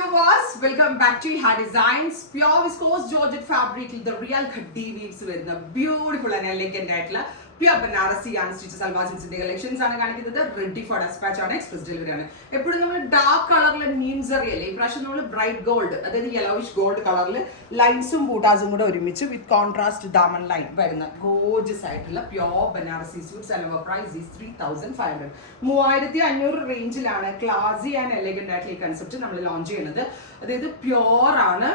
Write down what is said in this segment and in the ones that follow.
viewers, welcome back to Iha Designs. Pure viscose Georgette fabric, the real khaddi weaves with the beautiful and elegant ആയിട്ടുള്ള pure Banarasi ആണ് stitch സൽവാസിന്റെ collections ആണ് കാണിക്കുന്നത്. Ready for dispatch ആണ്, express delivery ആണ്. എപ്പോഴും നമ്മൾ dark കളറിൽ നീംസറി അല്ലേ, ഈ പ്രാവശ്യം നമ്മൾ ബ്രൈറ്റ് ഗോൾഡ്, അതായത് യെലോയിഷ് ഗോൾഡ് കളറിൽ ലൈൻസും ബൂട്ടാസും കൂടെ ഒരുമിച്ച് വിത്ത് കോൺട്രാസ്റ്റ് ഡാമൺ ലൈൻ വരുന്ന ഗോർജിയസ് ആയിട്ടുള്ള പ്യൂർ ബനാറസി സ്യൂട്ട്സ്. അലവ പ്രൈസ് ഈസ് 3500. 3500 റേഞ്ചിലാണ് ക്ലാസി ആൻഡ് എലഗന്റ് ആയിട്ടുള്ള ഈ കൺസെപ്റ്റ് നമ്മൾ ലോഞ്ച് ചെയ്യുന്നത്. അതായത് പ്യൂർ ആണ്,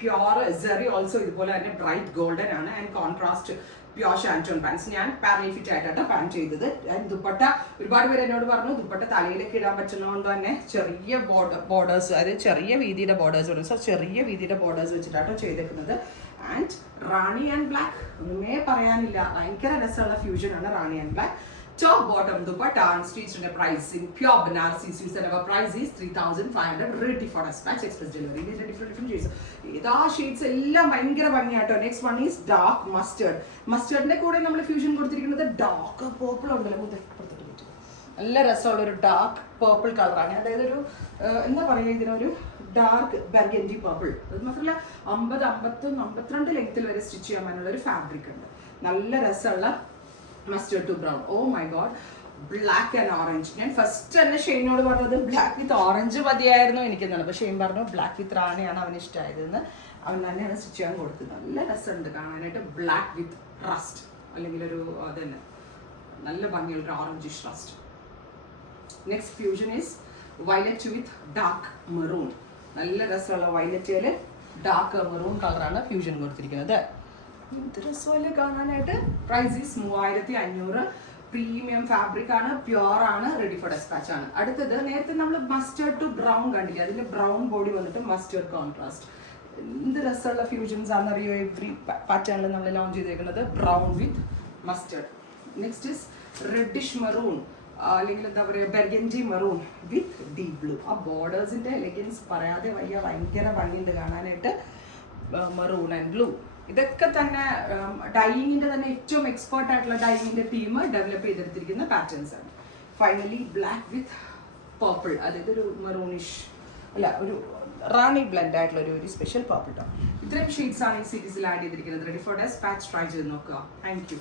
പ്യൂർ സെറി ഓൾസോ ഇതുപോലെ തന്നെ ബ്രൈറ്റ് ഗോൾഡൻ ആണ് ആൻഡ് കോൺട്രാസ്റ്റ് പ്യോർ ഷാൻറ്റോൺ പാൻസ്. ഞാൻ പാരലൽ ഫിറ്റ് ആയിട്ടാണ് പാൻ ചെയ്തത്. ദുപ്പട്ട ഒരുപാട് പേര് എന്നോട് പറഞ്ഞു ദുപ്പട്ട തലയിലേക്ക് ഇടാൻ പറ്റുന്നതുകൊണ്ട് തന്നെ ചെറിയ ബോർഡേഴ്സ്, അതായത് ചെറിയ വീതിയുടെ ബോർഡേഴ്സ് ഉണ്ട്. സോ ചെറിയ വീതിയുടെ ബോർഡേഴ്സ് വെച്ചിട്ടാണ് ചെയ്തേക്കുന്നത്. ആൻഡ് റാണി ആൻഡ് ബ്ലാക്ക് ഒന്നുമേ പറയാനില്ല, ഭയങ്കര രസമുള്ള ഫ്യൂഷൻ ആണ് rani and black. Top bottom dupatta and stitched in a price in pure Banarasi suits and our price is 3500, ready for dispatch, express delivery. These are different shades. Ida shades എല്ലാം ഭയങ്കര ഭംഗിയാട്ടോ. Next one is dark mustard. മസ്റ്റേർഡിന്റെ കൂടെ നമ്മൾ fusion കൊടുത്തിരിക്കുന്നത് dark purple ഉണ്ടല്ലോ, നല്ല രസമുള്ള ഒരു ഡാർക്ക് പേർപ്പിൾ കളറാണ്. അതായത് ഒരു എന്താ പറയുക, ഇതിനൊരു ഡാർക്ക് ബർഗൻഡി പേർപ്പിൾ. അത് മാത്രമല്ല 50, 51, 52 ലെങ്ത്തിൽ വരെ സ്റ്റിച്ച് ചെയ്യാനുള്ള ഒരു ഫാബ്രിക് ഉണ്ട്. നല്ല രസമുള്ള mustard to brown. Oh my god, black and orange. ഞാൻ ഫസ്റ്റ് തന്നെ ഷെയ്നോട് പറഞ്ഞത് ബ്ലാക്ക് വിത്ത് ഓറഞ്ച് മതിയായിരുന്നു എനിക്കെന്നാണ്. അപ്പോൾ ഷെയ്ൻ പറഞ്ഞു ബ്ലാക്ക് വിത്ത് റാണിയാണ് അവന് ഇഷ്ടമായതെന്ന്. അവൻ തന്നെയാണ് സ്റ്റിച്ച് ചെയ്യാൻ കൊടുത്തത്. നല്ല രസമുണ്ട് കാണാനായിട്ട്. ബ്ലാക്ക് വിത്ത് റസ്റ്റ് അല്ലെങ്കിൽ ഒരു അതന്നെ നല്ല ഭംഗിയുള്ള orangish rust. Next fusion is violet with dark maroon. നല്ല രസമുള്ള വയലറ്റിൽ ഡാർക്ക് മെറൂൺ കളറാണ് ഫ്യൂഷൻ കൊടുത്തിരിക്കുന്നത്. ഇത് രസമല്ലേ കാണാനായിട്ട്. Price is 3500. പ്രീമിയം ഫാബ്രിക് ആണ്, പ്യുവർ ആണ്, റെഡി ഫോർ ഡെസ്പാച്ച് ആണ്. അടുത്തത് നേരത്തെ നമ്മൾ മസ്റ്റേർഡ് ടു ബ്രൗൺ കണ്ടില്ല, അതിന്റെ ബ്രൗൺ ബോഡി വന്നിട്ട് മസ്റ്റേർഡ് കോൺട്രാസ്റ്റ്. എന്ത് രസമുള്ള ഫ്യൂഷൻസ് ആണെന്നറിയോ എവറി പാറ്റേണിൽ നമ്മൾ ലോഞ്ച് ചെയ്തേക്കുന്നത്. Brown with mustard. Next is reddish maroon അല്ലെങ്കിൽ എന്താ പറയുക ബെർഗൻഡി മെറൂൺ വിത്ത് ഡീപ് ബ്ലൂ. ആ ബോർഡേഴ്സിന്റെ എലഗൻസ് പറയാതെ വയ്യ, ഭയങ്കര ഭംഗിയുണ്ട് കാണാനായിട്ട്. മെറൂൺ ആൻഡ് ബ്ലൂ ഇതൊക്കെ തന്നെ ഡൈയിങ്ങിന്റെ തന്നെ ഏറ്റവും എക്സ്പേർട്ട് ആയിട്ടുള്ള ഡൈയിങ്ങിന്റെ ടീം ഡെവലപ്പ് ചെയ്തെടുത്തിരിക്കുന്ന പാറ്റേൺസ് ആണ്. ഫൈനലി ബ്ലാക്ക് വിത്ത് പർപ്പിൾ, അതായത് ഒരു മെറൂണിഷ് അല്ല ഒരു റാണി ബ്ലെൻഡ് ആയിട്ടുള്ള ഒരു സ്പെഷ്യൽ പർപ്പിൾ. ഇത്രയും ഷെയ്ഡ്സ് ആണ് ഈ സീരീസിൽ ആഡ് ചെയ്തിരിക്കുന്നത്. Ready for dispatch. ട്രൈ ചെയ്ത് നോക്കുക. Thank you.